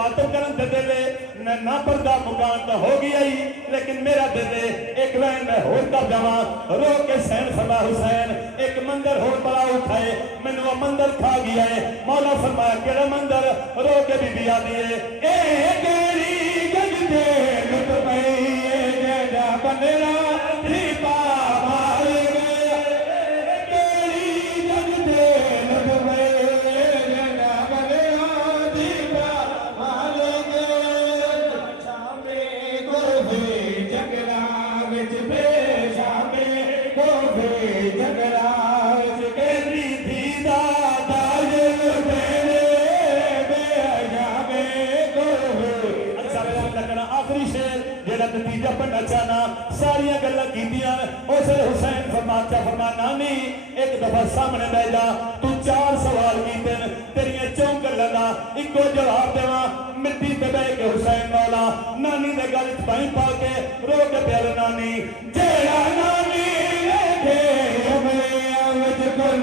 मुखातब करन दे दे ना पर्दा मुकान तो हो गया ही लेकिन मेरा दे दे एक लाइन मैं होर कर जावा रो के सैन फरमा हुसैन एक मंदिर होर बड़ा उठाए मैनू वो मंदिर खा गया है मौला फरमाया केड़ा मंदिर रो के बीबी आदी है ए केरी गज दे लुट पई ए जेड़ा बनेरा दीपा मार गया केरी गज दे लुट पई जेड़ा बनेरा दीपा मार गया शामे गोवे जगरा विच बेशामे गोवे जगरा विच केरी थी दा दाज बेरे बेशामे गोवे अच्छा मेरा लगना आखिरी शेर जेड़ा नतीजा पढ़ना चाहना सारिया गल्लां कीतियां उस हुसैन फरमाता फरमा नानी एक दफा सामने लै जा तू 4 सवाल कीते तेरियां 4 गल्लां दा इको जवाब देवा मिट्टी ते बैठ के हुसैन वाला नानी दे गल च पाई पा के रो के प्यारे नानी जेड़ा नानी लेके अमरिया विच गुल